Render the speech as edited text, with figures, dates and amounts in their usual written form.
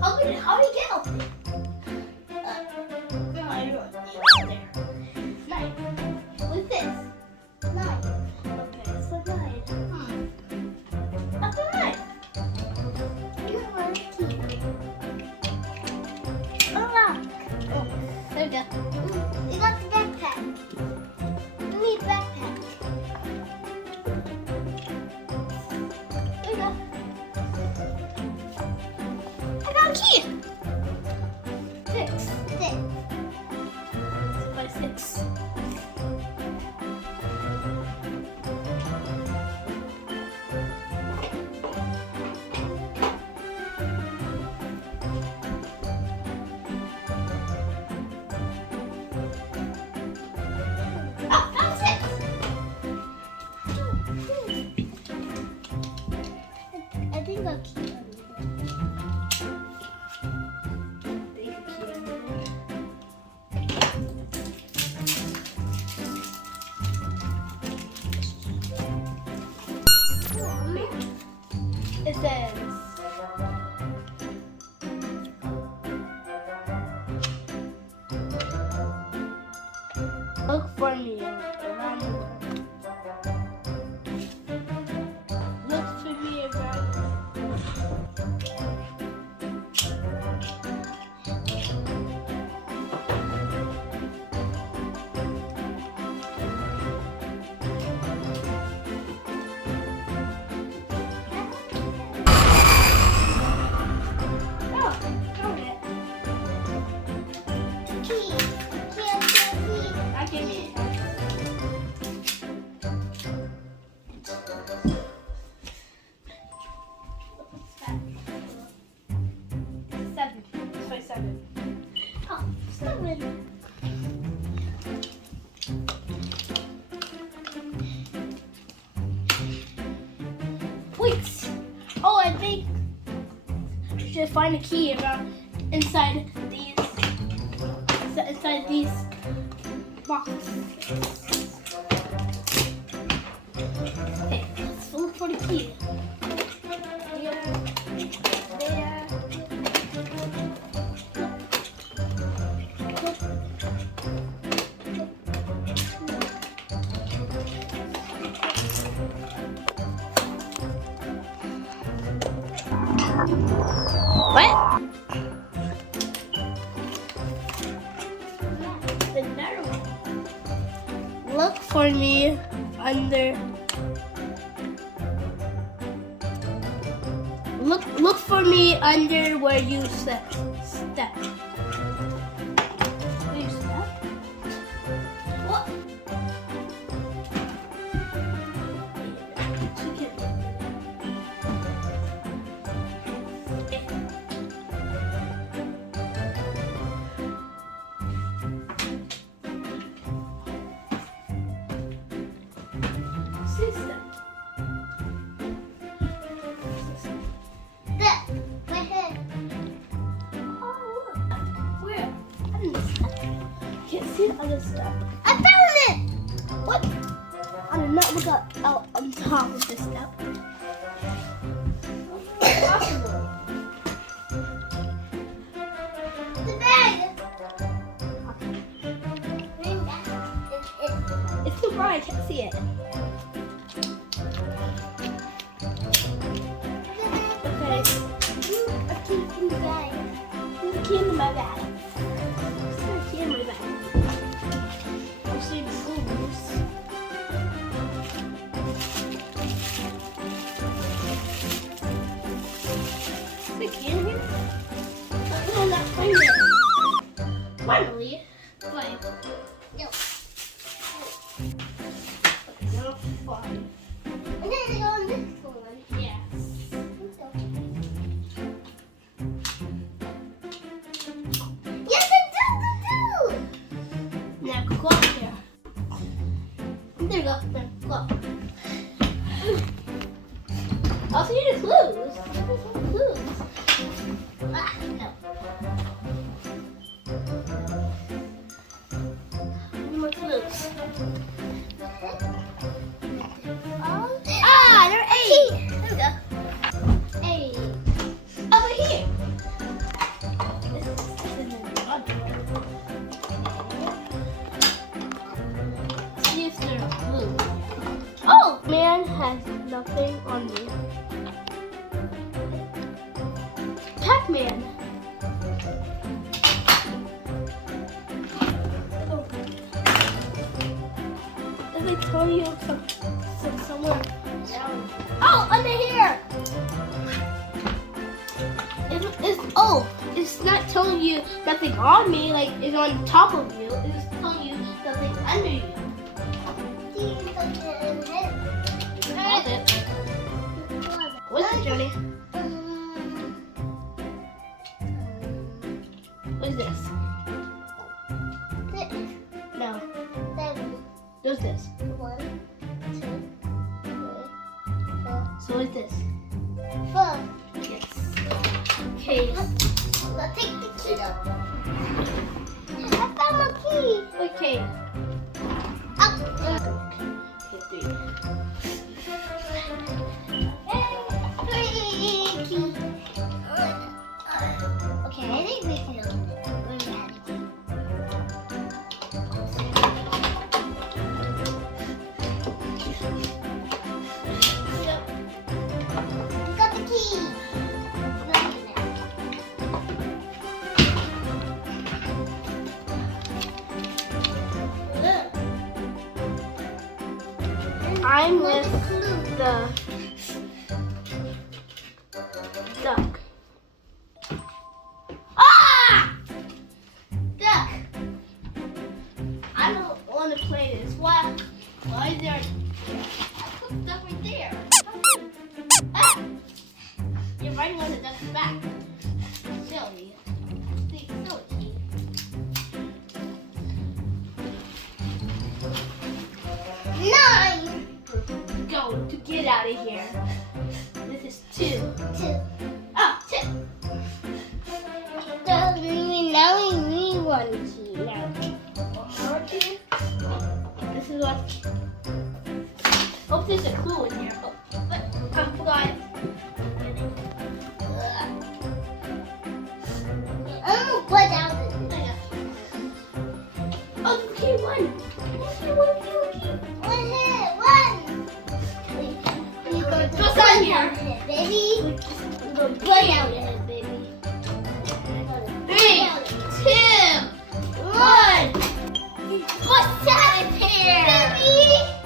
How do you get up there? Nine. What's this? 9. Okay, so 9. That's a 9. You got one key. Oh, there we go. You got the backpack. You need backpack. There we go. I got a key. 6. 6. I think I'll keep it. It says look for me around the world. Look for me around the world. Wait! Oh, I think we should find a key around inside these boxes. Okay, let's look for the key. There. What? Look for me under. Look for me under where you step. Where you step? What? See the other stuff. I found it! What? I did not look up out on top of this stuff. Impossible. The bag! It's too bright, I can't see it. Okay. A key in the bag. There's a key in my bag. There's a key in my bag. Finally, like, no. No fun. And then they go on this one. Yes. Yes, it does. Now go up here. There you go. Now go up. I'll see the clues. There's some clues. Ah, no. thing on me. Pac-Man. Oh. Does it tell you somewhere down? Oh, under here! It's not telling you nothing on me, like it's on top of you. It's telling you nothing under you. Got it. What's it, Jionni? What is this? This. No. 7. What's this? 1, 2, 3, 4. So what's this? 4. Yes. Okay. Let's take the key out. I found my key. Okay. Oh. Okay, 3. Hey, 3 key. Okay, I think we can open it. We're ready. Yep. We got the key. I'm What's with the clue? the duck. Ah! Duck. I don't want to play this. Why is there? I put the duck right there. Ah! You're riding on the duck's back. Silly. Silly. Nine. Go to get out of here. This is 2. 2. Oh, 2. Now we need 1 key now. More key. This is what. Hope there's a clue in here. Oh, but I forgot. I'm gonna put down Oh, key 1. Key 1. One hit, 1. We go to What's on here? hit, baby. We go Put down hit, baby. 3, 2, 1. What's out of here? Baby.